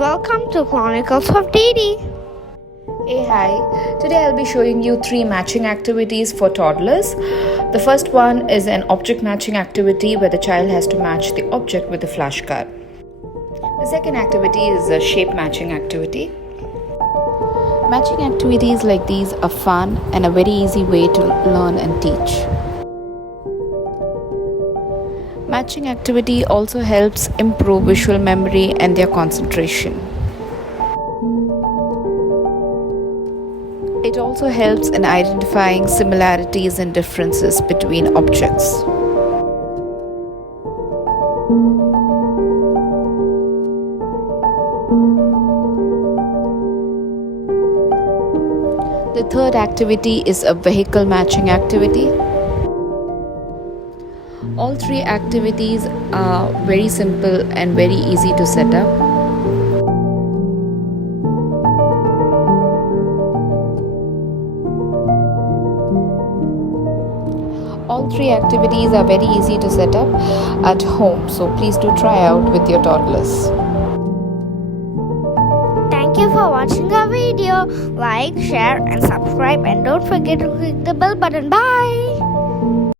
Welcome to Chronicles of Didi. Hey, hi. Today I'll be showing you 3 matching activities for toddlers. The first one is an object matching activity where the child has to match the object with a flashcard. The second activity is a shape matching activity. Matching activities like these are fun and a very easy way to learn and teach. Matching activity also helps improve visual memory and their concentration. It also helps in identifying similarities and differences between objects. The third activity is a vehicle matching activity. All 3 activities are very simple and very easy to set up. All 3 activities are very easy to set up at home, so please do try out with your toddlers. Thank you for watching our video. Like, share, and subscribe, and don't forget to click the bell button. Bye.